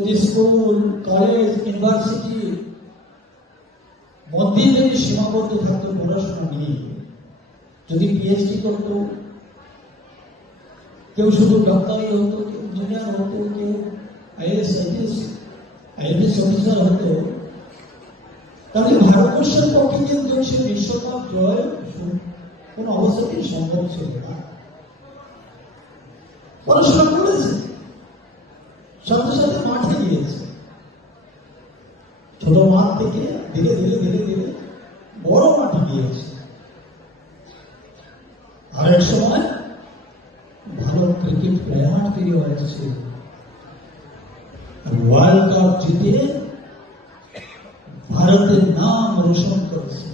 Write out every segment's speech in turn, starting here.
যদি school, college university মধ্যে যদি সীমাবদ্ধ থাকতো পড়াশোনা নিয়ে, যদি পিএইচডি করতো, কেউ শুধু ডক্টরি হতো, কেউ ইঞ্জিনিয়ার হতো, কেউ আইএস আইএস আইএস অফিসার হতো, তাহলে ভারতবর্ষের পক্ষে কিন্তু সে বিশ্বকাপ জয় কোন অবস্থাতেই সম্ভব ছিল না। পড়াশোনা করেছে সাথে সাথে মাঠে গিয়েছে ছোট মাঠ থেকে ধীরে ধীরে ধীরে ধীরে বড় মাঠে গিয়েছে আর এক সময় ভালো ক্রিকেট প্লেয়ার তৈরি হয়েছে ওয়ার্ল্ড কাপ জিতে ভারতের নাম রোশন করেছে।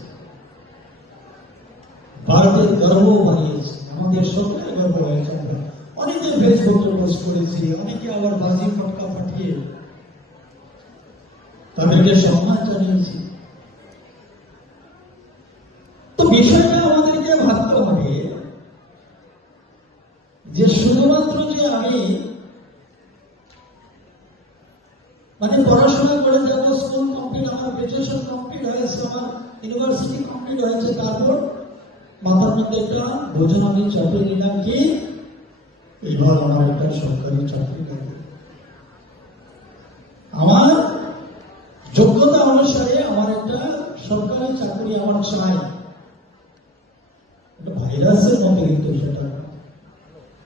ভারতের গর্ব বানিয়েছে। আমাদের সরকার গর্ব হয়েছে অনেকে ফেসবুকে পোস্ট করেছি, অনেকে আবার বাজি ফটকা তাদেরকে সম্মান জানিয়েছি। তো বিষয়টা আমাদেরকে ভাবতে হবে যে শুধুমাত্র যে আমি মানে পড়াশোনা করে যাব স্কুল কমপ্লিট আমার গ্রাজুয়েশন কমপ্লিট হয়েছে, আমার ইউনিভার্সিটি কমপ্লিট হয়েছে, তারপর মাথার মধ্যে একটা বোঝন আমি চাকরি নিলাম কি, এবার আমার একটা সরকারি চাকরি লাগবে আমার যোগ্যতা অনুসারে আমার একটা সরকারি চাকরি আমার চাই